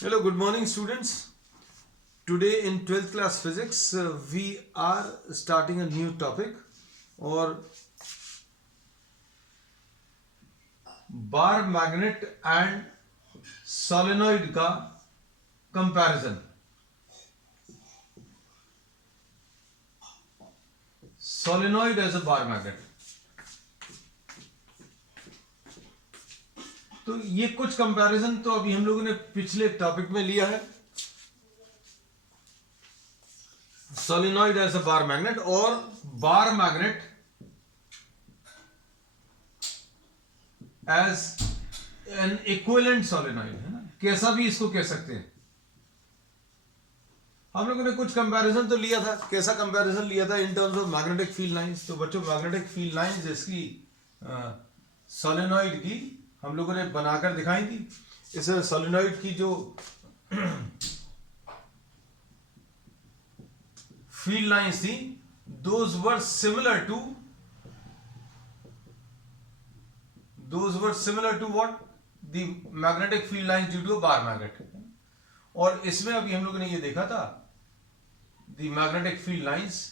Hello, good morning, students. Today in 12th class physics, we are starting a new topic और bar magnet and solenoid का comparison. Solenoid as a bar magnet. तो ये कुछ comparison तो अभी हम लोगों ने पिछले टॉपिक में लिया है, solenoid as a bar magnet और bar magnet as an equivalent solenoid, है ना, कैसा भी इसको कह सकते हैं। हम लोगों ने कुछ कंपैरिजन तो लिया था। कैसा कंपैरिजन लिया था? इन terms of magnetic field lines. तो बच्चों, मैग्नेटिक फील्ड लाइंस जिसकी सोलेनॉइड की हम लोगों ने बनाकर दिखाई थी। इस सोलेनॉइड की जो फील्ड लाइंस थी, those were similar to what? The magnetic field lines due to a bar magnet. और इसमें अभी हम लोगों ने ये देखा था, the magnetic field lines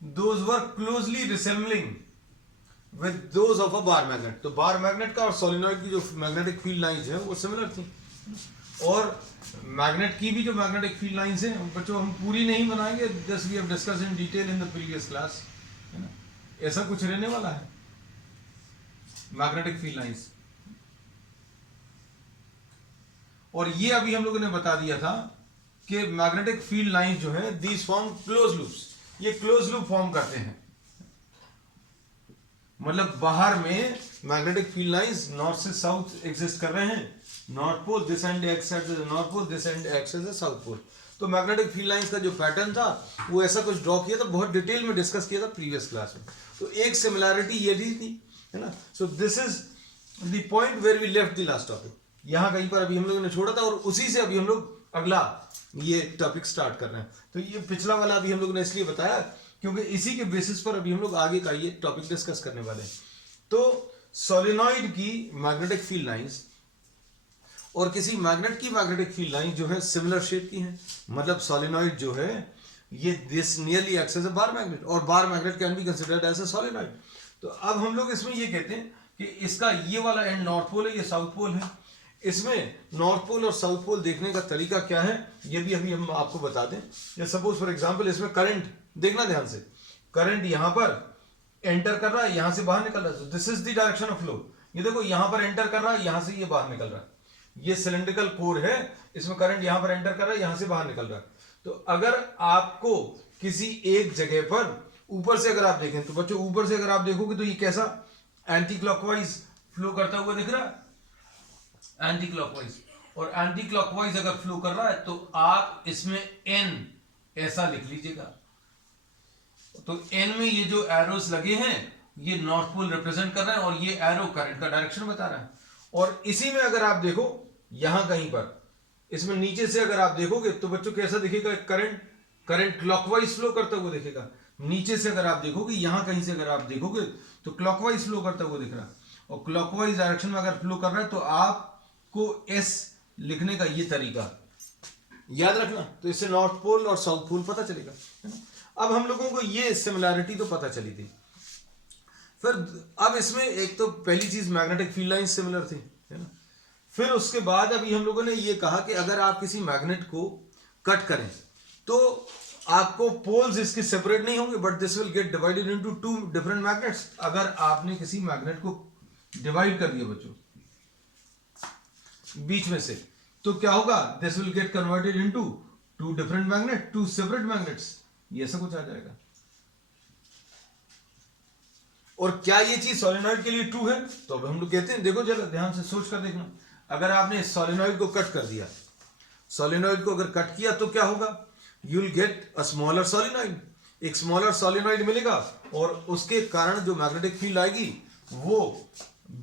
those were closely resembling with those of a bar magnet. तो बार मैग्नेट का और सोलेनॉइड की जो मैग्नेटिक फील्ड लाइंस है वो सिमिलर थी। और मैग्नेट की भी जो मैग्नेटिक फील्ड लाइंस हैं बच्चों, हम पूरी नहीं बनाएंगे, just we have discuss in detail in the previous class, है ना। ऐसा कुछ रहने वाला है मैग्नेटिक फील्ड लाइंस। और ये अभी हम लोगों ने बता दिया था कि मैग्नेटिक फील्ड लाइंस जो है, दीज फॉर्म क्लोज लूप्स। ये क्लोज लूप फॉर्म करते हैं, मतलब बाहर में मैग्नेटिक फील्ड लाइंस नॉर्थ से साउथ एग्जिस्ट कर रहे हैं। North pole this end acts as north pole, this end acts as south pole. तो मैग्नेटिक फील्ड लाइंस का जो पैटर्न था वो ऐसा कुछ ड्रॉ किया था, बहुत डिटेल में डिस्कस किया था प्रीवियस क्लास में। तो एक सिमिलैरिटी ये भी थी, है ना। So this is the point where we left the last topic. यहां कहीं पर अभी हम लोगों ने छोड़ा था और उसी से अभी हम लोग अगला ये टॉपिक स्टार्ट कर रहे हैं। तो ये पिछला वाला अभी हम लोगों ने इसलिए बताया क्योंकि इसी के बेसिस पर अभी हम लोग आगे का ये टॉपिक डिस्कस करने वाले हैं। तो सोलेनॉइड की मैग्नेटिक फील्ड लाइंस और किसी मैग्नेट की मैग्नेटिक फील्ड लाइन जो है सिमिलर शेप की है। मतलब सोलेनॉइड जो है ये this nearly acts as a bar magnet और bar magnet can be considered as a solenoid. तो अब हम लोग इसमें ये कहते हैं कि इसका ये वाला एंड नॉर्थ पोल है, ये साउथ पोल है। इसमें नॉर्थ पोल और साउथ पोल देखने का तरीका क्या है ये भी अभी हम आपको बता दें। या सपोज फॉर एग्जांपल इसमें करंट देखना ध्यान से, करंट यहां पर एंटर कर रहा है, यहां से बाहर निकल रहा है। This is the direction of flow. ये देखो यहां पर एंटर कर रहा है, यहां से ये बाहर निकल रहा है। ये सिलेंड्रिकल कोर है, इसमें करंट यहां पर एंटर कर रहा है, यहां से बाहर निकल रहा है। तो अगर आपको किसी एक जगह पर ऊपर से अगर आप देखें तो बच्चों, ऊपर से अगर आप देखोगे तो ये कैसा एंटी क्लॉकवाइज फ्लो करता हुआ दिख रहा है, एंटी क्लॉकवाइज। और एंटी क्लॉकवाइज अगर फ्लो कर रहा है तो आप इसमें एन ऐसा लिख लीजिएगा। तो एन में ये जो एरोस लगे हैं ये नॉर्थ पोल रिप्रेजेंट कर रहे हैं और ये एरो करंट का डायरेक्शन बता रहा है। और इसी में अगर आप देखो यहां कहीं पर इसमें नीचे से अगर आप देखोगे तो बच्चों कैसा दिखेगा, करंट क्लॉकवाइज फ्लो करता हुआ दिखेगा। नीचे से अगर आप देखोगे, यहां कहीं से अगर आप देखोगे तो क्लॉकवाइज फ्लो करता हुआ दिख रहा है। और क्लॉकवाइज डायरेक्शन में अगर फ्लो कर रहा है तो आपको एस लिखने का ये तरीका याद रखना। तो इससे नॉर्थ पोल और साउथ पोल पता चलेगा, है ना। अब हम लोगों को ये सिमिलैरिटी तो पता चली थी। फिर अब इसमें एक तो पहली चीज मैग्नेटिक फील्ड लाइन सिमिलर थी, है ना। फिर उसके बाद अभी हम लोगों ने ये कहा कि अगर आप किसी मैग्नेट को कट करें तो आपको पोल्स इसके सेपरेट नहीं होंगे, but this will gate divided into two different magnets. अगर आपने किसी मैग्नेट को डिवाइड कर दिया बच्चों बीच में से, तो क्या होगा, this will get converted into two different magnet, two separate magnets. ये सब कुछ आ जाएगा। और क्या ये चीज सोलेनॉइड के लिए ट्रू है? तो अब हम लोग कहते हैं, देखो जरा ध्यान से सोच कर देखना। अगर आपने सोलेनॉइड को कट कर दिया, सोलेनॉइड को अगर कट किया तो क्या होगा, you will get a smaller solenoid. एक स्मॉलर सोलेनॉइड मिलेगा और उसके कारण जो मैग्नेटिक फील्ड आएगी वो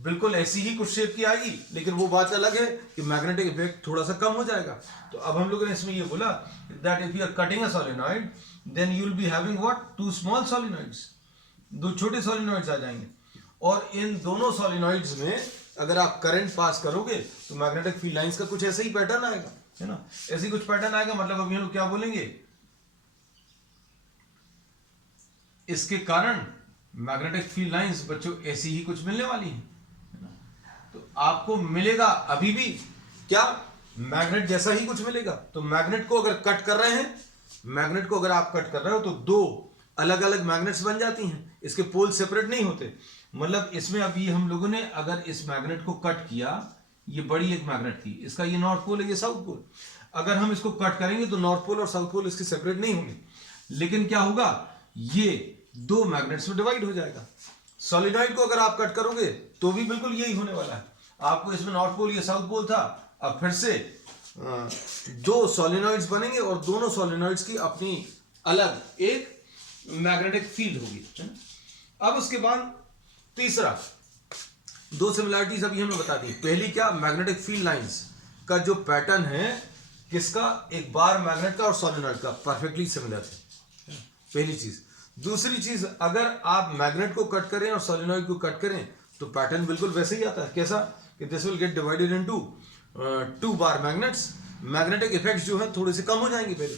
बिल्कुल ऐसी ही कुछ शेप की आएगी, लेकिन वो बात अलग है कि मैग्नेटिक इफेक्ट थोड़ा सा कम हो जाएगा। तो अब हम लोगों ने इसमें ये बोला that if you are cutting a solenoid then you will be having what, two small solenoids, दो छोटे सोलेनॉइड्स आ जाएंगे। और इन दोनों सोलिनॉइड्स में अगर आप करंट पास करोगे तो मैग्नेटिक फील्ड लाइंस का कुछ ऐसा ही पैटर्न आएगा, है ना, ऐसे कुछ पैटर्न आएगा। मतलब अभी हम लोग क्या बोलेंगे, इसके कारण मैग्नेटिक फील्ड लाइंस बच्चों ऐसी ही कुछ मिलने वाली है ना। तो आपको मिलेगा अभी भी क्या, मैग्नेट जैसा ही कुछ मिलेगा। तो मैग्नेट को अगर कट कर रहे हैं, मैग्नेट को अगर आप कट कर रहे हो तो दो अलग अलग मैग्नेट्स बन जाती हैं, इसके पोल सेपरेट नहीं होते। मतलब इसमें अभी हम लोगों ने अगर इस मैग्नेट को कट किया, ये बड़ी एक मैग्नेट थी, इसका ये नॉर्थ पोल है, ये साउथ पोल, अगर हम इसको कट करेंगे तो नॉर्थ पोल और साउथ पोल इसके सेपरेट नहीं होंगे, लेकिन क्या होगा, ये दो मैग्नेट्स में डिवाइड हो जाएगा। सॉलिनॉइड को अगर आप कट करोगे तो भी बिल्कुल यही होने वाला है। आपको इसमें नॉर्थ पोल या साउथ पोल था, अब फिर से दो सॉलिनॉइड्स बनेंगे और दोनों सॉलिनॉइड्स की अपनी अलग एक मैग्नेटिक फील्ड होगी। अब उसके बाद तीसरा, दो सिमिलरिटीज अभी हमने बता दी। पहली क्या, मैग्नेटिक फील्ड लाइंस का जो पैटर्न है किसका, एक बार मैग्नेट का और सॉलिनॉइड का परफेक्टली सिमिलर है, पहली चीज। दूसरी चीज, अगर आप मैग्नेट को कट करें और सॉलिनॉइड को कट करें तो पैटर्न बिल्कुल वैसे ही आता है। कैसा कि this will gate divided into two bar magnets, magnetic effects जो है थोड़े से कम हो जाएंगे पहले।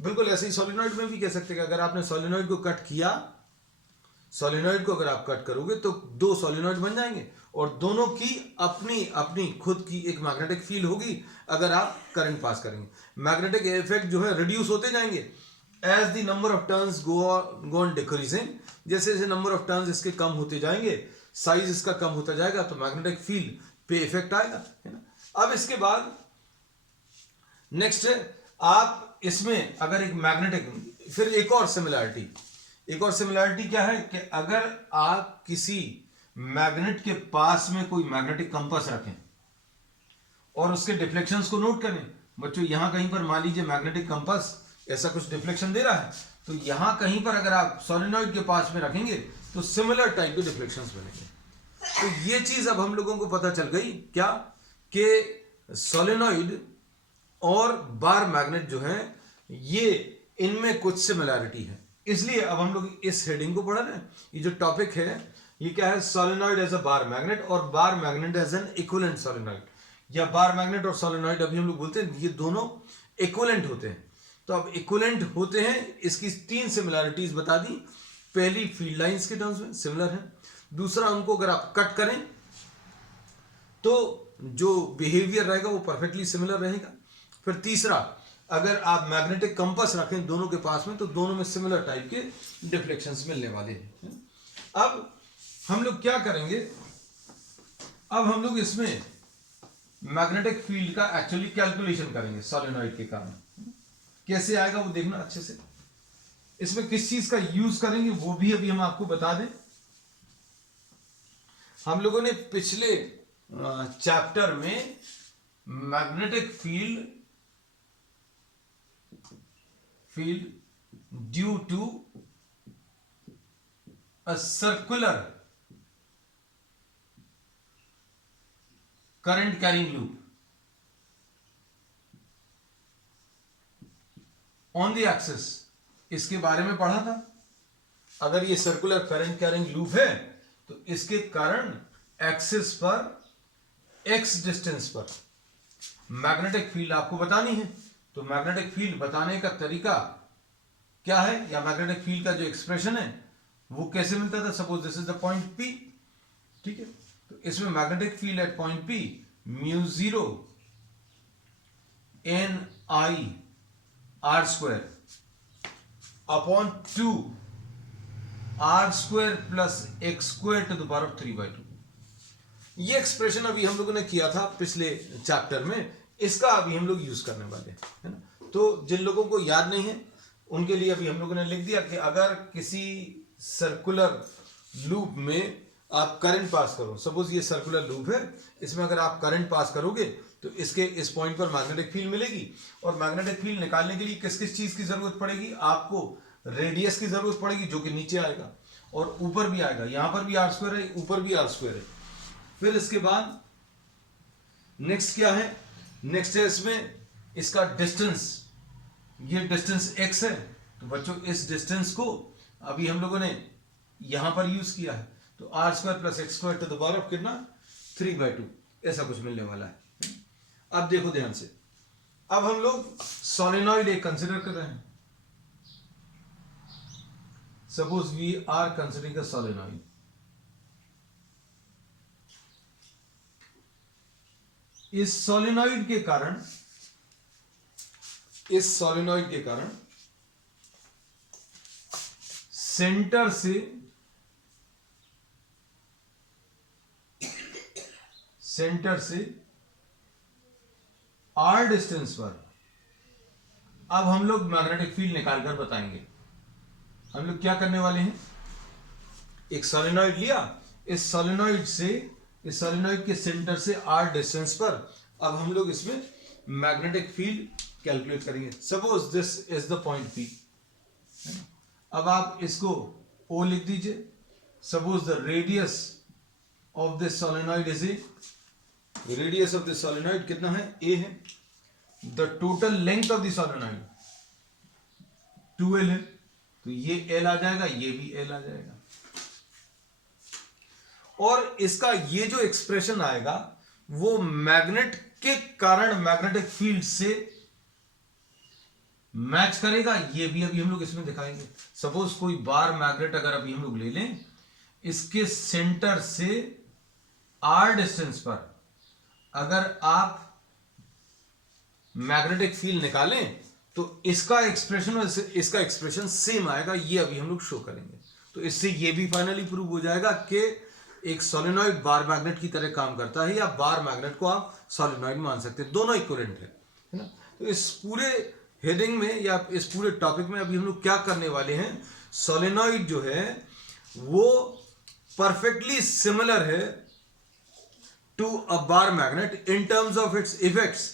बिल्कुल ऐसे ही सॉलिनॉइड में भी कह सकते हैं कि अगर आपने सॉलिनॉइड को कट किया, सॉलिनॉइड को अगर आप कट करोगे तो दो सॉलिनॉइड बन जाएंगे और दोनों की अपनी अपनी खुद की एक मैग्नेटिक फील्ड होगी अगर आप करंट पास करेंगे। मैग्नेटिक इफेक्ट जो है रिड्यूस होते जाएंगे as the number of turns go on decreasing. जैसे जैसे नंबर ऑफ टर्न्स इसके कम होते जाएंगे, साइज इसका कम होता जाएगा, तो मैग्नेटिक फील्ड पे इफेक्ट आएगा, है ना। अब इसके बाद नेक्स्ट है, आप इसमें अगर एक मैग्नेटिक, फिर एक और सिमिलरिटी क्या है कि अगर आप किसी मैग्नेट के पास में कोई मैग्नेटिक कंपास रखें और उसके डिफ्लेक्शंस को नोट करें। बच्चों यहां कहीं पर मान लीजिए मैग्नेटिक कंपास ऐसा कुछ डिफ्लेक्शन दे रहा है, तो यहां कहीं पर अगर आप सोलिनॉइड के पास में रखेंगे तो सिमिलर टाइप के डिफ्लेक्शंस बनेंगे। तो ये चीज अब हम लोगों को पता चल गई क्या, कि सोलिनॉइड और बार मैग्नेट जो है ये इनमें कुछ सिमिलरिटी है। इसलिए अब हम लोग इस हेडिंग को पढ़ रहे हैं। ये जो टॉपिक है ये क्या है, solenoid as a bar magnet और bar magnet as an equivalent solenoid, या बार मैग्नेट और सोलिनॉइड अभी हम लोग बोलते हैं ये दोनों इक्विवेलेंट होते हैं। तो अब इक्विवेलेंट होते हैं, इसकी तीन सिमिलरिटीज बता दी। पहली फील्ड लाइंस के टर्म्स में सिमिलर है, दूसरा उनको अगर आप कट करें तो जो बिहेवियर रहेगा वो परफेक्टली सिमिलर रहेगा। फिर तीसरा, अगर आप मैग्नेटिक कंपास रखें दोनों के पास में तो दोनों में सिमिलर टाइप के डिफ्लेक्शंस मिलने वाले हैं। अब हम लोग क्या करेंगे, अब हम लोग इसमें मैग्नेटिक फील्ड का एक्चुअली कैलकुलेशन करेंगे सोलिनॉइड के कारण। कैसे आएगा वो देखना अच्छे से। इसमें किस चीज का यूज करेंगे वो भी अभी हम आपको बता दें। हम लोगों ने पिछले चैप्टर में magnetic field due to a circular current carrying loop on the axis, इसके बारे में पढ़ा था। अगर ये सर्कुलर करंट कैरिंग लूप है तो इसके कारण एक्सिस पर एक्स डिस्टेंस पर मैग्नेटिक फील्ड आपको बतानी है। तो मैग्नेटिक फील्ड बताने का तरीका क्या है, या मैग्नेटिक फील्ड का जो एक्सप्रेशन है वो कैसे मिलता था। Suppose this is the point P, ठीक है, तो इसमें magnetic field at point P mu 0 n I r square upon 2 r square plus x square to the power of 3/2। ये एक्सप्रेशन अभी हम लोगों ने किया था पिछले चैप्टर में, इसका अभी हम लोग यूज करने वाले हैं, है ना। तो जिन लोगों को याद नहीं है उनके लिए अभी हम लोगों ने लिख दिया कि अगर किसी सर्कुलर लूप में आप करंट पास करो, सपोज ये सर्कुलर लूप है, इसमें अगर आप करंट पास करोगे तो इसके इस पॉइंट पर मैग्नेटिक फील्ड मिलेगी। और मैग्नेटिक फील्ड निकालने के लिए किस किस चीज की जरूरत पड़ेगी, आपको रेडियस की जरूरत पड़ेगी जो कि नीचे आएगा और ऊपर भी आएगा। यहां पर भी r स्क्वायर है, ऊपर भी r स्क्वायर है। फिर इसके बाद नेक्स्ट क्या है, नेक्स्ट है इसमें इसका डिस्टेंस, ये डिस्टेंस x है। तो बच्चों इस डिस्टेंस को अभी हम लोगों ने यहां पर यूज किया है, तो r square plus x square to the power of कितना 3/2 ऐसा कुछ मिलने वाला है। अब देखो ध्यान से, अब हम लोग सोलेनॉइड एक कंसिडर कर रहे हैं। Suppose we are considering a solenoid. इस सोलेनॉइड के कारण सेंटर से आर डिस्टेंस पर अब हम लोग मैग्नेटिक फील्ड निकालकर बताएंगे। हम लोग क्या करने वाले हैं, एक सोलेनॉइड लिया, इस सोलेनॉइड के सेंटर से आर डिस्टेंस पर अब हम लोग इसमें मैग्नेटिक फील्ड कैलकुलेट करेंगे। Suppose this is the point P, अब आप इसको O लिख दीजिए। Suppose the radius of this solenoid is a, radius of this solenoid कितना है, A है। The total length of the solenoid 2L है, तो ये L आ जाएगा, ये भी L आ जाएगा। और इसका ये जो एक्सप्रेशन आएगा वो मैग्नेट के कारण मैग्नेटिक फील्ड से मैच करेगा। ये भी अभी हम लोग इसमें दिखाएंगे। सपोज कोई बार मैग्नेट अगर अभी हम लोग ले लें, इसके सेंटर से आर डिस्टेंस पर अगर आप मैग्नेटिक फील्ड निकालें तो इसका एक्सप्रेशन और इसका एक्सप्रेशन सेम आएगा। ये अभी हम लोग शो करेंगे। तो इससे ये भी फाइनली प्रूव हो जाएगा कि एक सोलेनॉइड बार मैग्नेट की तरह काम करता है, या बार मैग्नेट को आप सोलेनॉइड मान सकते हैं, दोनों इक्विवेलेंट है ना। तो इस पूरे हेडिंग में या इस पूरे टॉपिक में अभी हम लोग क्या करने वाले हैं, सोलेनॉइड जो है वो परफेक्टली सिमिलर है to a bar magnet in terms of its effects,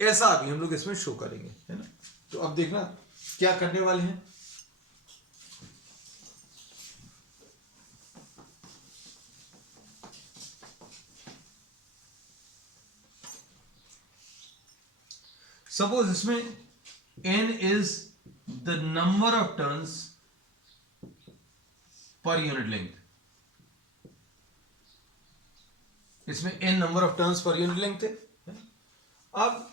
ऐसा अभी हम लोग इसमें शो करेंगे, है ना। तो अब देखना क्या करने वाले हैं। सपोज इसमें n is the number of turns per unit length, इसमें n number of turns per unit length है। अब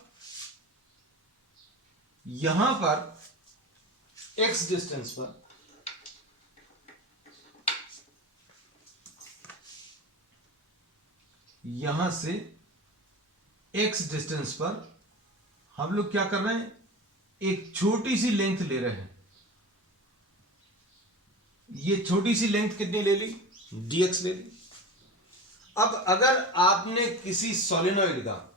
यहां पर x डिस्टेंस पर यहां से x डिस्टेंस पर हम लोग क्या कर रहे हैं, एक छोटी सी लेंथ ले रहे हैं। ये छोटी सी लेंथ कितनी ले ली, dx ले ली। अब अगर आपने किसी सोलेनॉइड का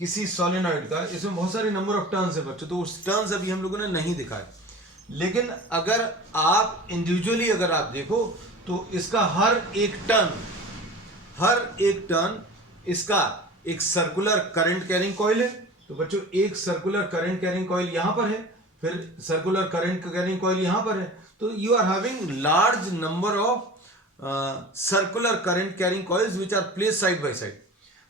इसमें बहुत सारे नंबर ऑफ टर्न्स है बच्चों, तो उस टर्न्स अभी हम लोगों ने नहीं दिखाए, लेकिन अगर आप इंडिविजुअली अगर आप देखो तो इसका हर एक टर्न इसका एक सर्कुलर करंट कैरिंग कॉइल है। तो बच्चों एक सर्कुलर करंट कैरिंग कॉइल यहां पर है, फिर सर्कुलर करंट कैरिंग कॉइल यहां पर है। तो you are having large number of circular current carrying coils which are placed side by side.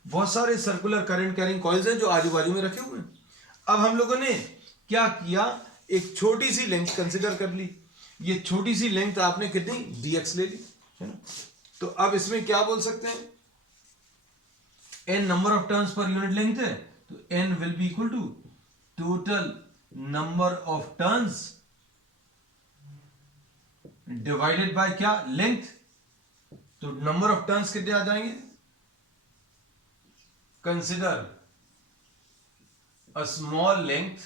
बहुत सारे सर्कुलर करंट कैरिंग कॉइल्स हैं जो आजू बाजू में रखे हुए हैं। अब हम लोगों ने क्या किया, एक छोटी सी लेंथ कंसिडर कर ली। ये छोटी सी लेंथ आपने कितनी, dx ले ली, है ना। तो अब इसमें क्या बोल सकते हैं, n number of turns per unit length है, तो n will be equal to total number of turns divided by क्या, लेंथ। तो नंबर ऑफ टर्न्स कितने आ जाएंगे, consider a small length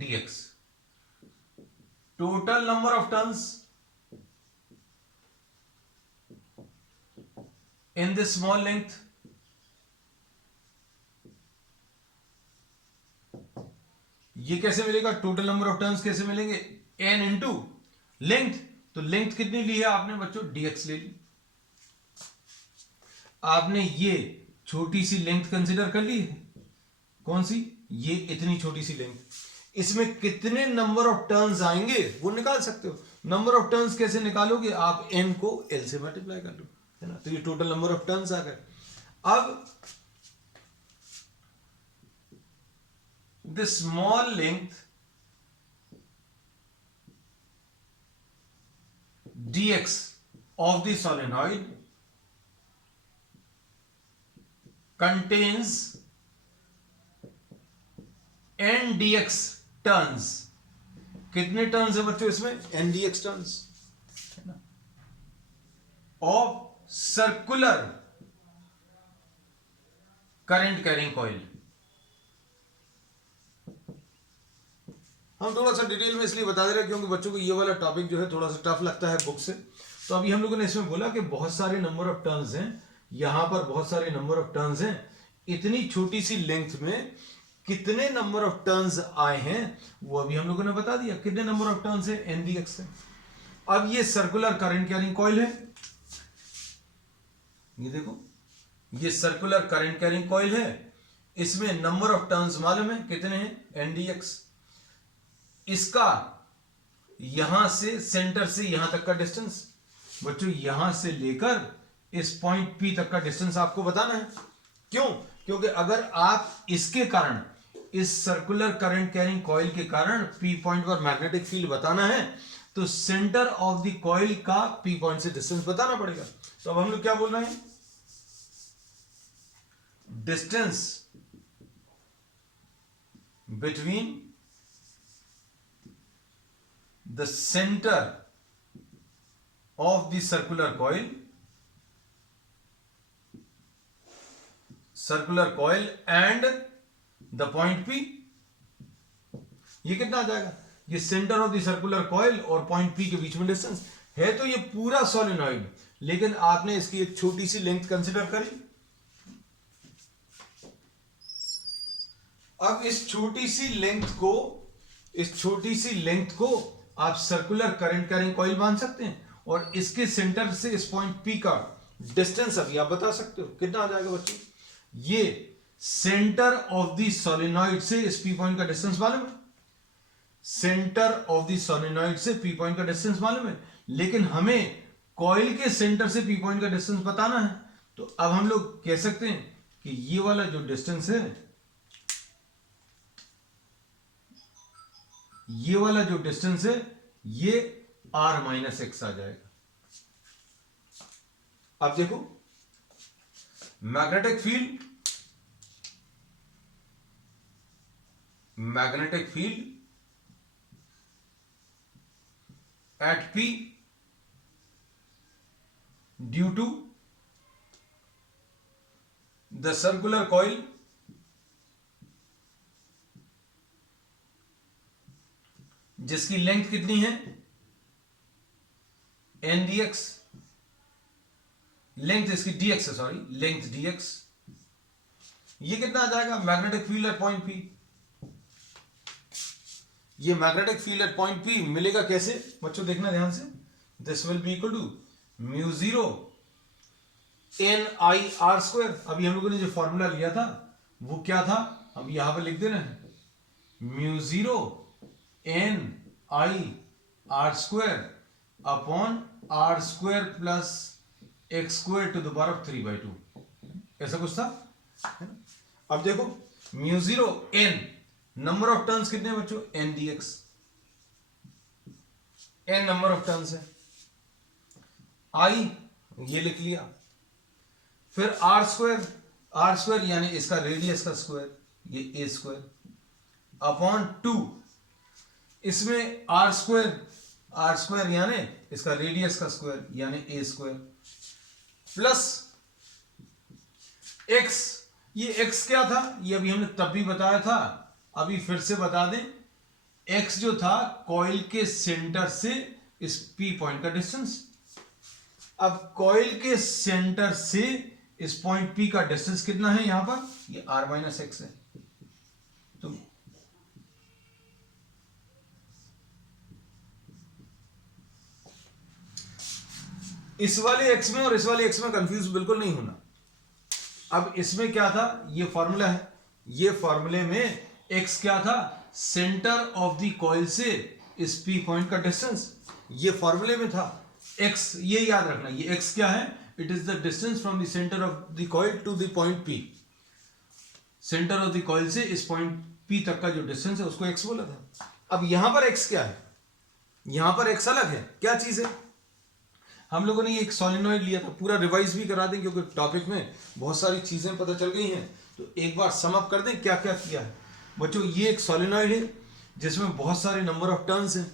dx, total number of turns in this small length, ये कैसे मिलेगा, टोटल नंबर ऑफ टर्न्स कैसे मिलेंगे, n इंटू लेंथ। तो लेंथ कितनी ली है आपने बच्चों, dx ले ली। आपने ये छोटी सी लेंथ कंसिडर कर ली है, कौन सी, ये इतनी छोटी सी लेंथ, इसमें कितने नंबर ऑफ टर्न्स आएंगे वो निकाल सकते हो। नंबर ऑफ टर्न्स कैसे निकालोगे, आप n को l से मल्टीप्लाई कर लो, है ना। तो ये टोटल नंबर ऑफ टर्न्स आ गए। अब the small length dx of the solenoid contains n dx turns. कितने टर्न्स है बच्चों इसमें? n dx turns of circular current carrying coil. हम थोड़ा सा डिटेल में इसलिए बता दे रहे हैं क्योंकि बच्चों को ये वाला टॉपिक जो है थोड़ा सा टफ लगता है बुक से। तो अभी हम लोगों ने इसमें बोला कि बहुत सारे नंबर ऑफ टर्न्स हैं, यहां पर बहुत सारे नंबर ऑफ टर्न्स हैं। इतनी छोटी सी लेंथ में कितने नंबर ऑफ टर्न्स आए हैं वो अभी हम लोगों ने बता दिया। कितने नंबर ऑफ टर्न्स है? n dx है। अब ये सर्कुलर करंट कैरिंग कॉइल है, ये देखो ये सर्कुलर करंट कैरिंग कॉइल है, इसमें नंबर ऑफ टर्न्स मालूम है कितने हैं? n dx। इसका यहां से सेंटर से यहां तक का डिस्टेंस, बच्चों यहां से लेकर इस पॉइंट P तक का डिस्टेंस आपको बताना है। क्यों? क्योंकि अगर आप इसके कारण, इस सर्कुलर करंट कैरिंग कॉइल के कारण P पॉइंट पर मैग्नेटिक फील्ड बताना है तो सेंटर ऑफ द कॉइल का P पॉइंट से डिस्टेंस बताना पड़ेगा। तो अब हम लोग क्या बोल रहे हैं? Distance between the center of the circular coil and the point P। ये कितना आ जाएगा? ये centre of the circular coil और पॉइंट P के बीच में डिस्टेंस है। तो ये पूरा सोलेनॉइड, लेकिन आपने इसकी एक छोटी सी लेंथ कंसीडर करी। अब इस छोटी सी लेंथ को आप सर्कुलर करंट कैरिंग कॉइल मान सकते हैं और इसके सेंटर से इस पॉइंट P का डिस्टेंस अभी आप बता सकते हो कितना आ जाएगा बच्चों? ये सेंटर ऑफ द सोलेनॉइड से इस P पॉइंट का डिस्टेंस मालूम है, सेंटर ऑफ द सोलेनॉइड से P पॉइंट का डिस्टेंस मालूम है, लेकिन हमें कॉइल के सेंटर से P पॉइंट का डिस्टेंस बताना है। तो अब हम लोग कह सकते हैं कि ये वाला जो डिस्टेंस है, ये वाला जो डिस्टेंस है ये r माइनस एक्स आ जाएगा। अब देखो magnetic field at P due to the circular coil जिसकी लेंथ कितनी है? n dx। लेंथ इसकी dx है, सॉरी लेंथ dx। ये कितना आ जाएगा? Magnetic field at point P। ये magnetic field at point P मिलेगा कैसे बच्चों? देखना ध्यान से। This will be equal to mu 0 n I r square. अभी हम लोगों ने जो फॉर्मूला लिया था वो क्या था? अब यहां पर लिख दे रहे हैं mu 0 n I r square upon r square plus x square to the power of 3/2, ऐसा कुछ था, है ना? अब देखो mu 0 n, number of turns कितने हैं बच्चों? n dx। n number of turns है, I ये लिख लिया, फिर r स्क्वायर यानी इसका रेडियस का स्क्वायर, ये a स्क्वायर अपॉन 2, इसमें r स्क्वायर यानी इसका रेडियस का स्क्वायर यानी a स्क्वायर प्लस x। ये x क्या था? ये अभी हमने तब भी बताया था, अभी फिर से बता दें। x जो था कॉइल के सेंटर से इस P पॉइंट का डिस्टेंस। अब कॉइल के सेंटर से इस पॉइंट P का डिस्टेंस कितना है? यहां पर ये r माइनस एक्स है। तो इस वाले x में और इस वाले x में कंफ्यूज बिल्कुल नहीं होना। अब इसमें क्या था? ये फॉर्मूला है, ये फॉर्मूले में x क्या था? सेंटर ऑफ द कॉइल से इस P पॉइंट का डिस्टेंस, ये फॉर्मूले में था x। ये याद रखना, ये x क्या है? It is the distance from the centre of the coil to the point P। Centre of the coil से इस पॉइंट P तक का जो डिस्टेंस है उसको x बोला था। अब यहां पर x क्या है? यहां पर x अलग है, क्या चीज है? हम लोगों ने ये एक सोलेनॉइड लिया था, पूरा रिवाइज भी करा दें क्योंकि टॉपिक में बहुत सारी चीजें पता चल गई हैं, तो एक बार सम अप कर दें क्या क्या किया है बच्चों। ये एक सोलेनॉइड है जिसमें बहुत सारे नंबर ऑफ टर्न्स हैं।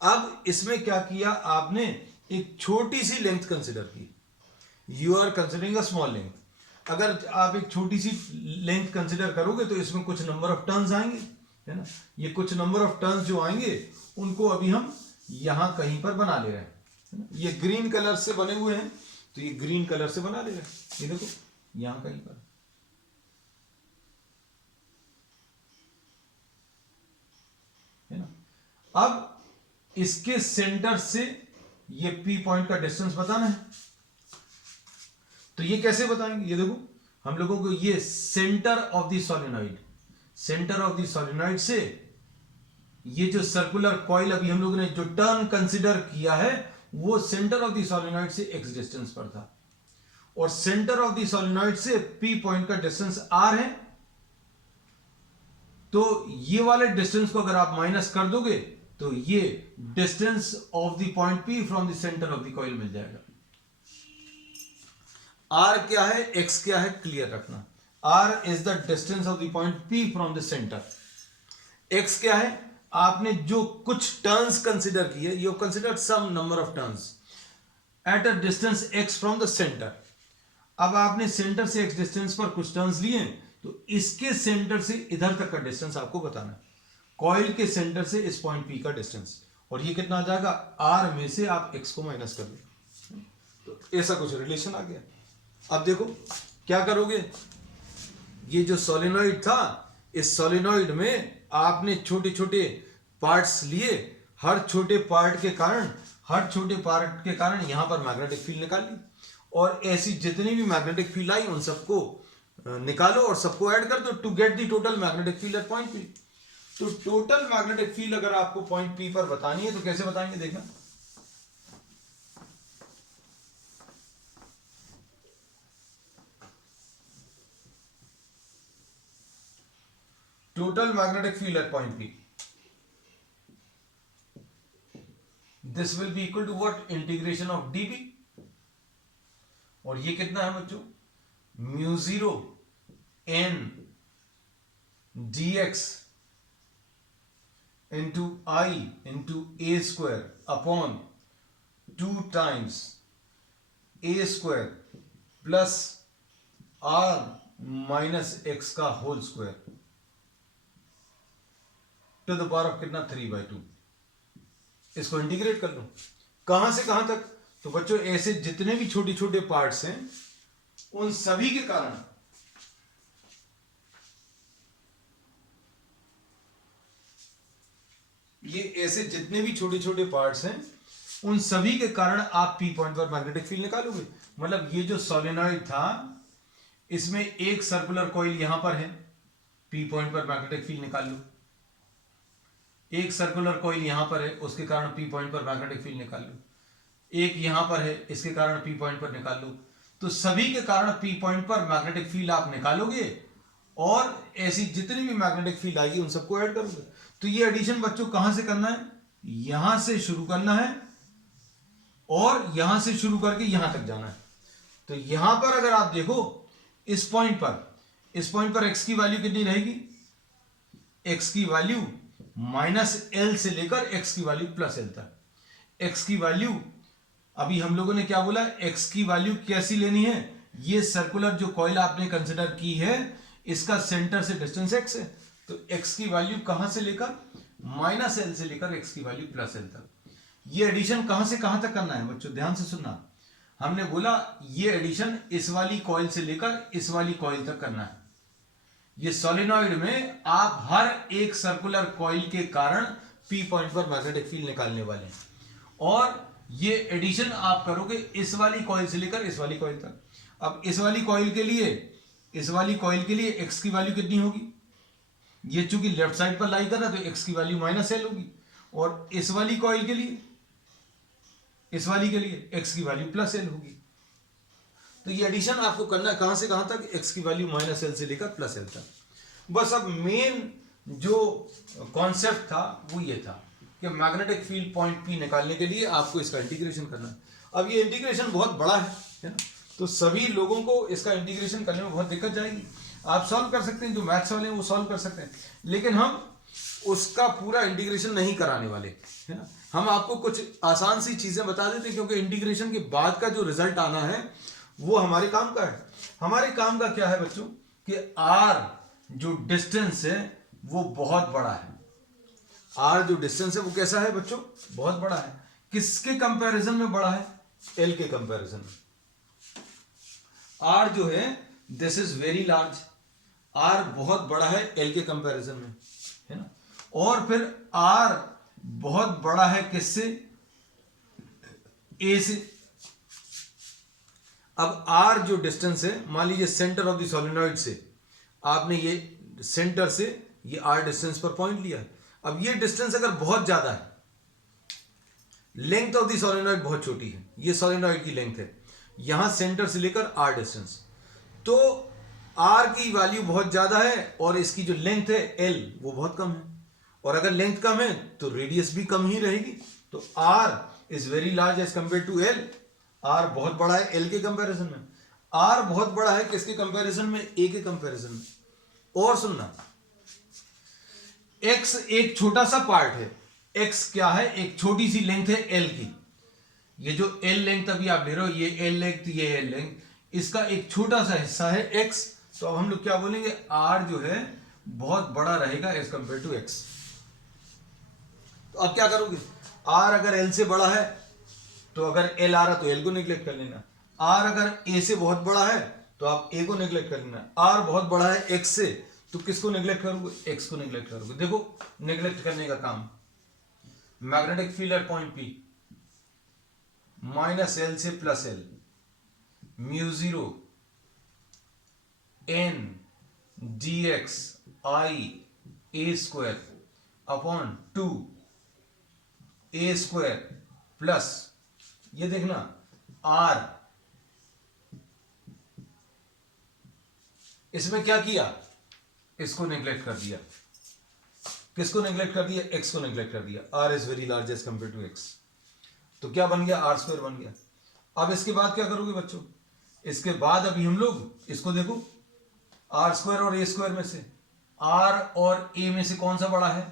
अब इसमें क्या किया आपने, एक छोटी सी लेंथ कंसिडर की, you are considering a small length. अगर आप एक छोटी सी लेंथ कंसिडर करोगे तो इसमें कुछ नंबर ऑफ टर्न्स आएंगे, है ना। ये कुछ नंबर ऑफ टर्न्स जो आएंगे उनको अभी हम यहां कहीं पर बना ले रहे हैं, है ना? ये ग्रीन कलर से बने हुए हैं तो ये ग्रीन कलर से बना ले रहे हैं, ये देखो यहां कहीं पर, है ना। अब इसके सेंटर से ये पी पॉइंट का डिस्टेंस बताना है, तो ये कैसे बताएंगे, ये देखो हम लोगों को ये centre of the solenoid, centre of the solenoid से ये जो सर्कुलर कॉइल अभी हम लोगों ने जो टर्न कंसीडर किया है वो सेंटर ऑफ द सोलेनॉइड से x डिस्टेंस पर था, और सेंटर ऑफ द सोलेनॉइड से p पॉइंट का डिस्टेंस r है। तो ये वाले डिस्टेंस को अगर आप माइनस कर दोगे तो ये distance of the point p from the centre of the coil मिल जाएगा। r क्या है, x क्या है, क्लियर रखना। r is the distance of the point p from the centre. x क्या है, आपने जो कुछ टर्न्स कंसिडर किए, you consider some number of turns at a distance x from the centre. अब आपने सेंटर से x डिस्टेंस पर कुछ टर्न्स लिए, तो इसके सेंटर से इधर तक का डिस्टेंस आपको बताना है, कॉइल के सेंटर से इस पॉइंट P का डिस्टेंस, और ये कितना आ जाएगा, r में से आप x को माइनस कर दो, तो ऐसा कुछ रिलेशन आ गया। अब देखो क्या करोगे, ये जो सोलेनॉइड था, इस सोलेनॉइड में आपने छोटे छोटे पार्ट्स लिए, हर छोटे पार्ट के कारण यहां पर मैग्नेटिक फील्ड निकाल ली, और ऐसी जितनी भी मैग्नेटिक फील्ड आई उन सबको निकालो और सबको ऐड कर दो to get the total magnetic field at point P। तो टोटल मैग्नेटिक फील्ड अगर आपको पॉइंट P पर बतानी है तो कैसे बताएंगे, देखना। Total magnetic field at point P, this will be equal to what, integration of dB, और ये कितना है बच्चों, mu 0 n dx into I into a square upon 2 times a square plus r minus x का whole square to the power of कितना, 3/2। इसको integrate कर लो, कहां से कहां तक, तो बच्चों ऐसे जितने भी छोटे छोटे पार्ट्स हैं उन सभी के कारण ये ऐसे जितने भी छोटे छोटे पार्ट्स हैं उन सभी के कारण आप P पॉइंट पर मैग्नेटिक फील्ड निकालोगे। मतलब ये जो सोलेनॉइड था इसमें एक सर्कुलर कॉइल यहां पर है, P पॉइंट पर मैग्नेटिक फील्ड निकाल लो, एक सर्कुलर कॉइल यहां पर है उसके कारण P पॉइंट पर मैग्नेटिक फील्ड निकाल लो, एक यहां पर है इसके कारण P पॉइंट पर निकाल लो। तो सभी के कारण P पॉइंट पर मैग्नेटिक फील्ड आप निकालोगे और ऐसी जितनी भी मैग्नेटिक फील्ड आएगी उन सबको ऐड करोगे। तो ये एडिशन बच्चों कहां से करना है, यहां से शुरू करना है और यहां से शुरू करके यहां तक जाना है। तो यहां पर अगर आप देखो इस पॉइंट पर x की वैल्यू कितनी रहेगी, x की वैल्यू -L से लेकर x की वैल्यू +L तक। x की वैल्यू अभी हम लोगों ने क्या बोला, x की वैल्यू कैसी लेनी है, ये सर्कुलर जो कॉइल आपने कंसिडर की है इसका सेंटर से डिस्टेंस x है, तो x की वैल्यू कहां से लेकर -L से लेकर x की वैल्यू +L तक। ये एडिशन कहां से कहां तक करना है बच्चों, ध्यान से सुनना। हमने बोला ये एडिशन इस वाली कॉइल से लेकर इस वाली कॉइल तक करना है। ये सोलेनॉइड में आप हर एक सर्कुलर कॉइल के कारण P पॉइंट पर मैग्नेटिक फील्ड निकालने वाले हैं, और ये एडिशन आप करोगे इस वाली कॉइल से लेकर इस वाली कॉइल तक। अब इस वाली कॉइल के लिए x की वैल्यू कितनी होगी, ये चूंकि लेफ्ट साइड पर लाई कर रहा है तो x की वैल्यू -L होगी, और इस वाली कॉइल के लिए x की वैल्यू +L होगी। तो ये एडिशन आपको करना है कहां से कहां तक, x की वैल्यू -L से लेकर +L तक। बस अब मेन जो कॉन्सेप्ट था वो ये था कि मैग्नेटिक फील्ड पॉइंट P निकालने के लिए आपको इसका इंटीग्रेशन करना है। अब ये इंटीग्रेशन बहुत बड़ा है ना, तो सभी लोगों को इसका इंटीग्रेशन करने में बहुत दिक्कत जाएगी। आप सॉल्व कर सकते हैं, जो मैथ्स वाले हैं वो सॉल्व कर सकते हैं, लेकिन हम उसका पूरा इंटीग्रेशन नहीं कराने वाले, है ना। हम आपको कुछ आसान सी चीजें बता देते हैं, क्योंकि इंटीग्रेशन के बाद का जो रिजल्ट आना है वो हमारे काम का है। हमारे काम का क्या है बच्चों कि r जो डिस्टेंस है वो बहुत बड़ा है। r जो डिस्टेंस है वो कैसा है बच्चों, बहुत बड़ा है। किसके कंपैरिजन में बड़ा है, l के कंपैरिजन में। r जो है this is very large, r बहुत बड़ा है l के कंपैरिजन में, है ना। और फिर r बहुत बड़ा है किससे, a से। अब r जो डिस्टेंस है, मान लीजिए सेंटर ऑफ द सोलेनॉइड से आपने ये सेंटर से ये r डिस्टेंस पर पॉइंट लिया। अब ये डिस्टेंस अगर बहुत ज्यादा है, लेंथ ऑफ द सोलेनॉइड बहुत छोटी है, ये सोलेनॉइड की लेंथ है, यहां सेंटर से लेकर r डिस्टेंस, तो r की वैल्यू बहुत ज्यादा है और इसकी जो लेंथ है l वो बहुत कम है। और अगर लेंथ कम है तो रेडियस भी कम ही रहेगी। तो r is very large as compare to l, r बहुत बड़ा है l के कंपैरिजन में। r बहुत बड़ा है किसके कंपैरिजन में, a के कंपैरिजन में। और सुनना, x एक छोटा सा पार्ट है, x क्या है, एक छोटी सी लेंथ है l की। ये जो l लेंथ अभी आप ले रहे हो, ये l लेंथ, ये l लेंथ, इसका एक छोटा सा हिस्सा है x। तो अब हम लोग क्या बोलेंगे, r जो है बहुत बड़ा रहेगा एज कंपेयर टू x। तो अब क्या करोगे, r अगर l से बड़ा है तो अगर l आ रहा तो l को निगलेक्ट कर लेना, r अगर a से बहुत बड़ा है तो आप a को निगलेक्ट कर लेना, r बहुत बड़ा है x से तो किसको निगलेक्ट करोगे, x को निगलेक्ट करोगे। देखो निगलेक्ट करने का काम, magnetic field at point P minus l से plus l, mu 0 n dx I a square upon 2 a square plus, ये देखना r, इसमें क्या किया, इसको नेग्लेक्ट कर दिया। किसको नेग्लेक्ट कर दिया, x को नेग्लेक्ट कर दिया। r is very large as compare to x, तो क्या बन गया, r स्क्वायर बन गया। अब इसके बाद क्या करोगे बच्चों, इसके बाद अभी हम लोग इसको देखो, r स्क्वायर और a स्क्वायर में से r और a में से कौन सा बड़ा है,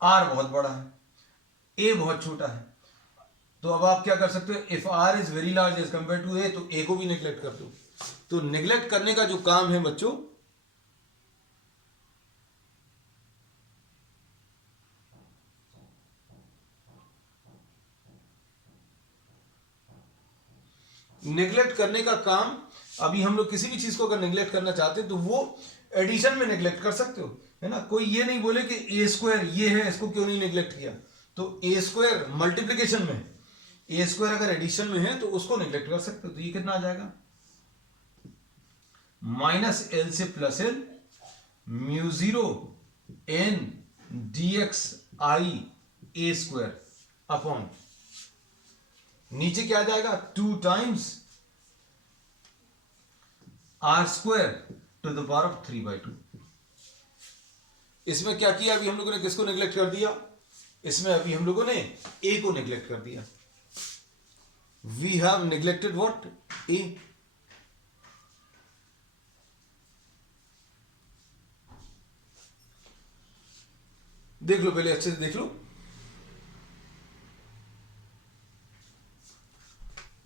r बहुत बड़ा है, a बहुत छोटा है। तो अब आप क्या कर सकते हो, if r is very large as compare to a, तो a को भी निगलेक्ट कर दो। तो निगलेक्ट करने का जो काम है बच्चों, निगलेक्ट करने का काम, अभी हम लोग किसी भी चीज को अगर निगलेक्ट करना चाहते हैं तो वो एडिशन में निगलेक्ट कर सकते हो, है ना। कोई ये नहीं बोले कि a स्क्वायर ये है, इसको क्यों नहीं निगलेक्ट किया। तो a स्क्वायर मल्टीप्लीकेशन में, a स्क्वायर अगर एडिशन में है तो उसको निगलेक्ट कर सकते हो। तो ये कितना आ जाएगा, माइनस l से plus l, mu 0 n dx I a square upon, नीचे क्या आ जाएगा, 2 times r square to the power of 3/2। इसमें क्या किया, अभी हम लोगों ने किसको निगलेक्ट कर दिया, इसमें अभी हम लोगों ने a को निगलेक्ट कर दिया। We have neglected what, a। देख लो पहले अच्छे से देख लो,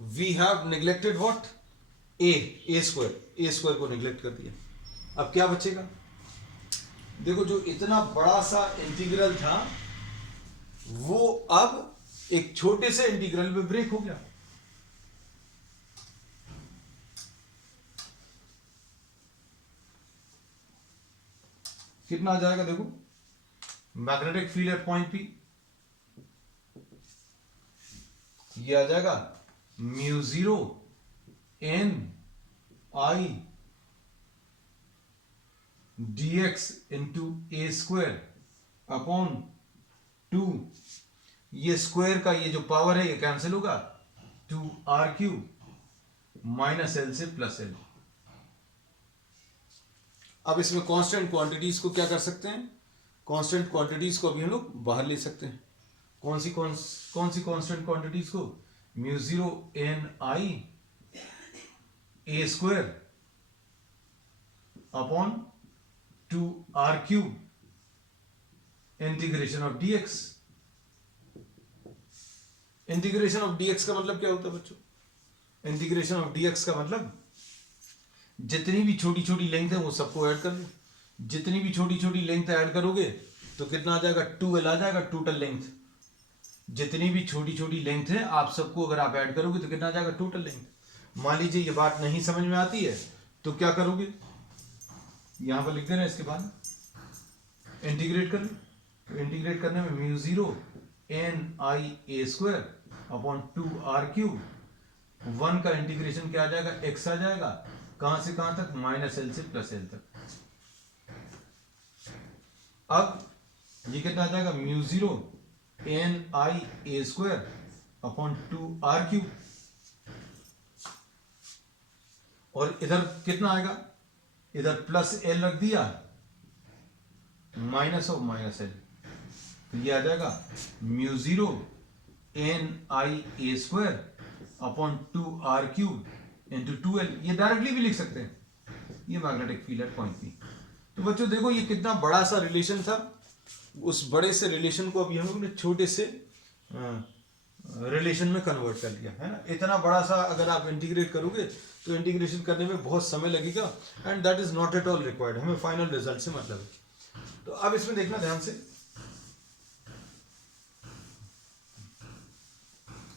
we have neglected what, a square को निगलेक्ट कर दिया। अब क्या बचेगा, देखो जो इतना बड़ा सा इंटीग्रल था वो अब एक छोटे से इंटीग्रल में ब्रेक हो गया। कितना आ जाएगा, देखो magnetic field at point P, ये आ जाएगा mu 0 n I dx into a square upon 2, ये स्क्वायर का ये जो पावर है ये कैंसिल होगा, 2r³ माइनस l से प्लस l। अब इसमें कांस्टेंट क्वांटिटीज को क्या कर सकते हैं, कांस्टेंट क्वांटिटीज को अभी हम लोग बाहर ले सकते हैं। कौन सी कांस्टेंट क्वांटिटीज को, mu zero n I a square upon 2r³ integration of dx। Integration of dx का मतलब क्या होता है बच्चों? इंटीग्रेशन ऑफ dx का मतलब जितनी भी छोटी छोटी लेंथ है वो सबको ऐड कर लो। जितनी भी छोटी छोटी लेंथ ऐड करोगे तो कितना आ जाएगा, 2l आ जाएगा टोटल लेंथ। जितनी भी छोटी छोटी लेंथ है आप सबको अगर आप ऐड करोगे तो कितना आ जाएगा, टोटल लेंथ। मान लीजिए ये बात नहीं समझ में आती है तो क्या करोगे, यहां पर लिख देना, इसके बाद इंटीग्रेट कर लो। तो इंटीग्रेट करने में mu zero n I a square upon 2r³, 1 का इंटीग्रेशन क्या आ जाएगा, x आ जाएगा। कहां से कहां तक, -l से +l तक। अब ये कितना आ जाएगा, mu zero n I a square upon 2r³, और इधर कितना आएगा, इधर +l रख दिया, -l, तो ये आ जाएगा mu zero n I a square upon 2r³ into 2l। ये डायरेक्टली भी लिख सकते हैं, ये magnetic field at point P. तो बच्चों देखो ये कितना बड़ा सा रिलेशन था, उस बड़े से रिलेशन को अभी हम लोग ने छोटे से रिलेशन में कन्वर्ट कर लिया है ना। इतना बड़ा सा अगर आप इंटीग्रेट करोगे तो इंटीग्रेशन करने में बहुत समय लगेगा, and that is not at all required. हमें फाइनल रिजल्ट से मतलब है। तो अब इसमें देखना ध्यान से,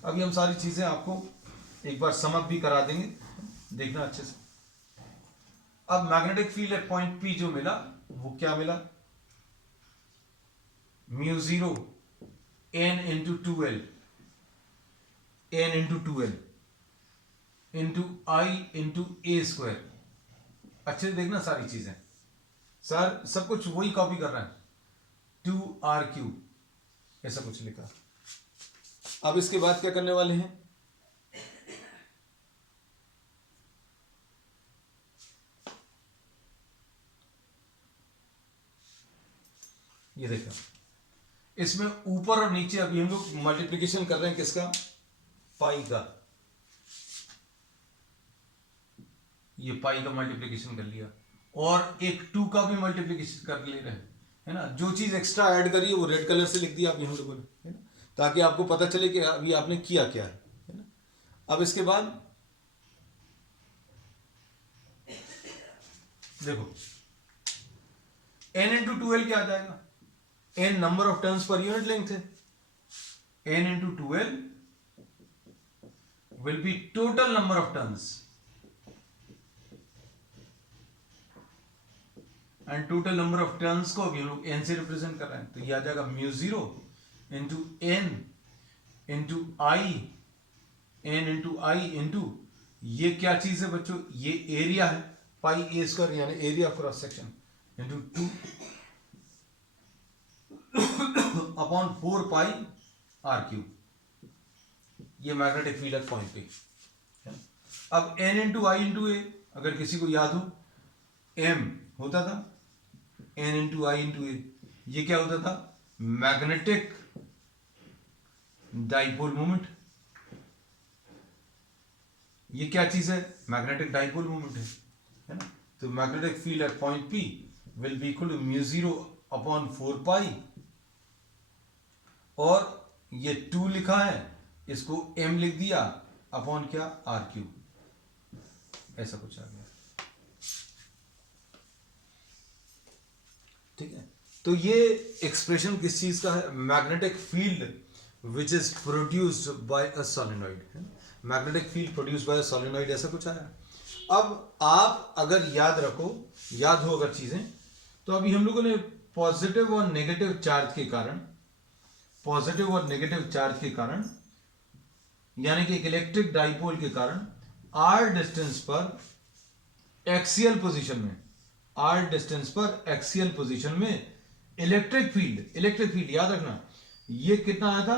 अभी हम सारी चीजें आपको एक बार समअप भी करा देंगे, देखना अच्छे से। अब magnetic field at point P जो मिला वो क्या मिला, mu zero n into 2l, n into 2l into I into a square. अच्छे से देखना सारी चीजें, सर सब कुछ वही कॉपी कर रहा है, 2r³ ऐसा कुछ लिखा। अब इसके बाद क्या करने वाले हैं, ये देखो, इसमें ऊपर और नीचे अभी हम लोग मल्टीप्लिकेशन कर रहे हैं किसका, पाई का। ये पाई का मल्टीप्लिकेशन कर लिया, और एक 2 का भी मल्टीप्लिकेशन कर ले रहे हैं, है ना। जो चीज एक्स्ट्रा ऐड करी है वो रेड कलर से लिख दिया अभी हम लोगों ने, है ना, ताकि आपको पता चले कि अभी आपने किया क्या है ना। अब इसके बाद देखो, n इंटू 2l क्या आ जाएगा, n number of turns per unit length है, n into 2l will be total number of turns, and total number of turns को अभी हम लोग n से रिप्रेजेंट कर रहे हैं। तो ये आ जाएगा mu zero into n into I, n into I into, ये क्या चीज है बच्चों, ये एरिया है, पाई ए स्क्वायर यानी area cross section, into 2 upon 4 pi r³। ये मैग्नेटिक फील्ड एट पॉइंट पे। अब n into I into a, अगर किसी को याद हो, m होता था n into I into a, ये क्या होता था, मैग्नेटिक डाइपोल मोमेंट। ये क्या चीज है, मैग्नेटिक डाइपोल मोमेंट है ना। तो magnetic field at point P will be equal to mu zero upon 4 pi, और ये 2 लिखा है, इसको m लिख दिया अपॉन क्या, r³, ऐसा कुछ आ गया। ठीक है, तो ये एक्सप्रेशन किस चीज का है, magnetic field which is produced by a solenoid. Magnetic field produced by a solenoid, ऐसा कुछ आया। अब आप अगर याद रखो, याद हो अगर चीजें, तो अभी हम लोगों ने पॉजिटिव और नेगेटिव चार्ज के कारण, पॉजिटिव और नेगेटिव चार्ज के कारण, यानी कि एक इलेक्ट्रिक डाइपोल के कारण r डिस्टेंस पर एक्सियल पोजीशन में, r डिस्टेंस पर एक्सियल पोजीशन में इलेक्ट्रिक फील्ड याद रखना, ये कितना आया था,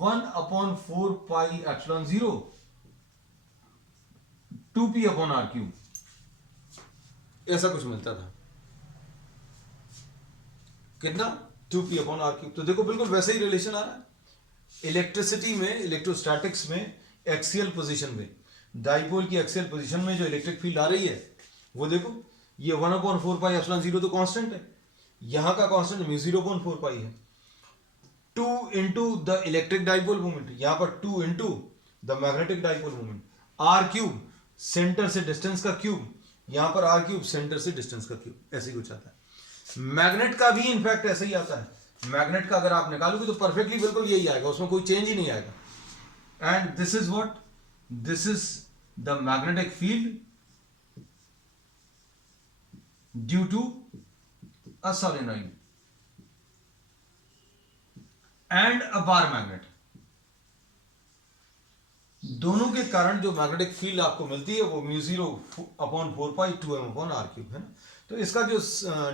1/4 pi epsilon 0 2p upon r³, ऐसा कुछ मिलता था। कितना, 2p अपॉन आर क्यूब। तो देखो बिल्कुल वैसे ही रिलेशन आ रहा है। इलेक्ट्रिसिटी में, इलेक्ट्रोस्टैटिक्स में एक्सियल पोजीशन में, डाइपोल की एक्सियल पोजीशन में जो इलेक्ट्रिक फील्ड आ रही है वो देखो, ये 1/4 पाई एप्सिलॉन 0 तो कांस्टेंट है, यहां का कांस्टेंट म्यू 0/4 पाई है। 2 into the electric dipole moment, यहां पर 2 into the magnetic dipole moment, r cube centre से डिस्टेंस का क्यूब, यहां पर आर क्यूब सेंटर से डिस्टेंस का क्यूब, ऐसे ही कुछ आता है। मैग्नेट का भी इनफैक्ट ऐसे ही आता है। मैग्नेट का अगर आप निकालोगे तो परफेक्टली बिल्कुल यही आएगा, उसमें कोई चेंज ही नहीं आएगा। And this is what, this is the magnetic field due to a solenoid and a bar magnet. दोनों के कारण जो मैग्नेटिक फील्ड आपको मिलती है वो mu 0/4 pi 2m upon r cube है ना। तो इसका जो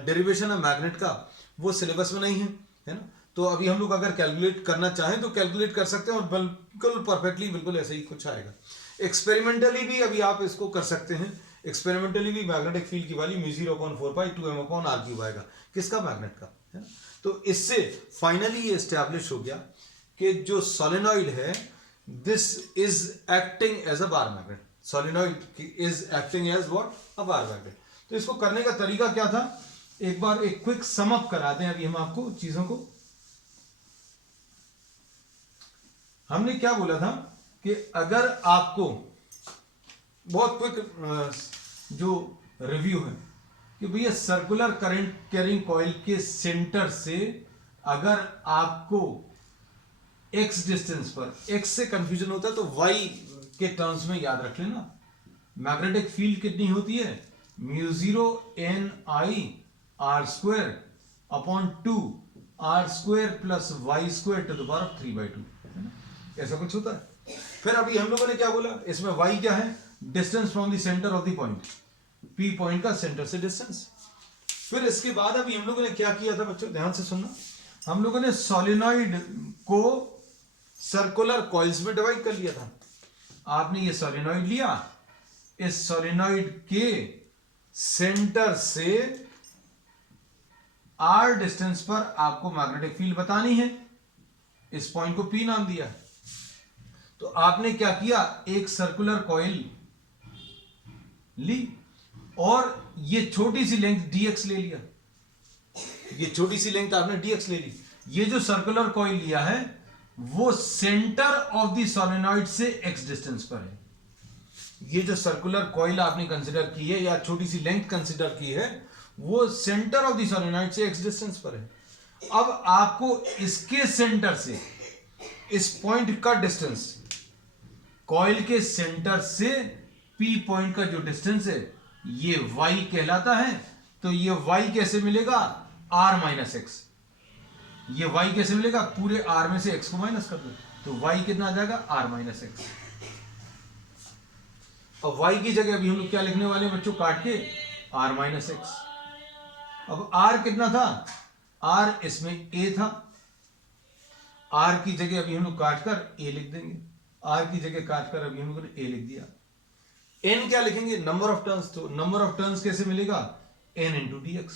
डेरिवेशन है मैग्नेट का वो सिलेबस में नहीं है ना। तो अभी हम लोग अगर कैलकुलेट करना चाहें तो कैलकुलेट कर सकते हैं और बिल्कुल परफेक्टली बिल्कुल ऐसे ही कुछ आएगा। एक्सपेरिमेंटली भी अभी आप इसको कर सकते हैं। एक्सपेरिमेंटली भी मैग्नेटिक फील्ड की value mu 0/4 pi 2m upon r cube आएगा, किसका, मैग्नेट का, है ना। तो इससे फाइनली ये एस्टैब्लिश हो गया कि जो सोलेनॉइड है this is acting as a bar magnet. Solenoid is acting as what, a bar magnet. तो इसको करने का तरीका क्या था, एक बार एक क्विक सम अप करा दें अभी हम आपको चीजों को। हमने क्या बोला था कि अगर आपको बहुत क्विक जो रिव्यू है कि भैया सर्कुलर करंट कैरिंग कॉइल के सेंटर से अगर आपको x डिस्टेंस पर, x से कंफ्यूजन होता है तो y के टर्म्स में याद रख लेना। मैग्नेटिक फील्ड कितनी होती है, mu 0 n I r² upon 2 r² plus y² to the power 3/2, है ना, ऐसा कुछ होता है। फिर अभी हम लोगों ने क्या बोला, इसमें y क्या है, distance from the centre of the point, p point का सेंटर से डिस्टेंस। फिर इसके बाद अभी हम लोगों ने क्या किया था बच्चों, ध्यान से सुनना, हम लोगों ने सोलेनॉइड को सर्कुलर कॉइल्स में डिवाइड कर लिया था। आपने ये सोलेनॉइड लिया, इस सोलेनॉइड के सेंटर से r डिस्टेंस पर आपको मैग्नेटिक फील्ड बतानी है, इस पॉइंट को p नाम दिया। तो आपने क्या किया, एक सर्कुलर कॉइल ली और ये छोटी सी लेंथ dx ले लिया, ये छोटी सी लेंथ आपने dx ले ली। ये जो सर्कुलर कॉइल लिया है वो सेंटर ऑफ द सोलेनॉइड से x डिस्टेंस पर है। ये जो सर्कुलर कॉइल आपने कंसीडर की है या छोटी सी लेंथ कंसीडर की है वो सेंटर ऑफ द सोलेनॉइड से x डिस्टेंस पर है। अब आपको इसके सेंटर से इस पॉइंट का डिस्टेंस, कॉइल के सेंटर से p पॉइंट का जो डिस्टेंस है ये y कहलाता है। तो ये y कैसे मिलेगा, r माइनस एक्स। ये y कैसे मिलेगा, पूरे r में से x को माइनस कर दो तो y कितना आ जाएगा, r माइनस एक्स। अब y की जगह अभी हम लोग क्या लिखने वाले हैं बच्चों, काट के r माइनस एक्स। अब r कितना था, r इसमें a था, r की जगह अभी हम लोग काट कर a लिख देंगे, r की जगह काट कर अभी हम लोगों ने a लिख दिया। n क्या लिखेंगे, नंबर ऑफ टर्न्स। तो नंबर ऑफ टर्न्स कैसे मिलेगा, n इंटू dx,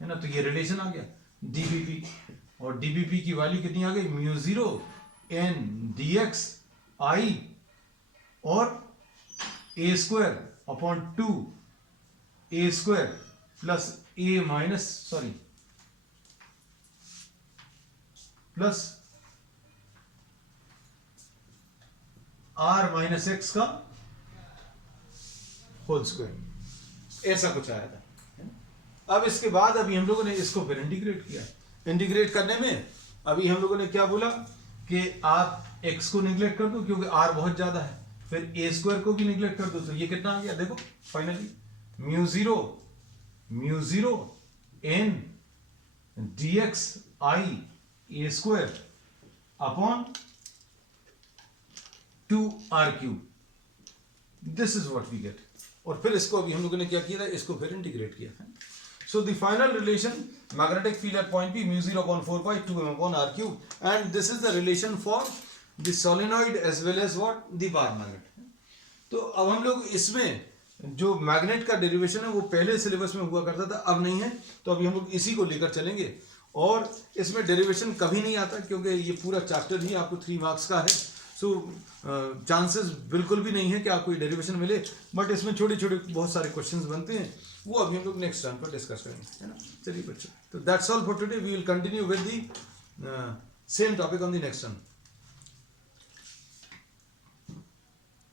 है ना। तो ये रिलेशन आ गया dBp, और dBp की वैल्यू कितनी आ गई, म्यू 0 n dx I और a² upon 2 a² plus a minus sorry plus r minus x का होल स्क्वायर, ऐसा कुछ आया था। अब इसके बाद अभी हम लोगों ने इसको फिर इंटीग्रेट किया। इंटीग्रेट करने में अभी हम लोगों ने क्या बोला कि आप x को निगलेक्ट कर दो क्योंकि r बहुत ज्यादा है, फिर a² को भी निगलेक्ट कर दो तो ये कितना आ गया, देखो finally mu 0 n dx I a² upon 2r³। This is what we get. और फिर इसको अभी हम लोगों ने क्या किया था, इसको फिर इंटीग्रेट किया है। So the final relation magnetic field at point P mu 0/4 pi 2m upon r³ and this is the relation for the solenoid as well as what, the bar magnet. तो अब हम लोग इसमें जो मैग्नेट का derivation है वो पहले सिलेबस में हुआ करता था, अब नहीं है, तो अभी हम लोग इसी को लेकर चलेंगे और इसमें डेरिवेशन कभी नहीं आता क्योंकि ये पूरा चैप्टर ही आपको 3 मार्क्स का है। सो चांसेस बिल्कुल भी नहीं है कि आपको ये डेरिवेशन मिले, बट इसमें छोटे छोटे बहुत सारे क्वेश्चंस बनते हैं, वो अभी हम लोग नेक्स्ट टाइम पर डिस्कस करेंगे, है ना। चलिए बच्चों, तो that's all for today, we will continue with the same topic on the next time.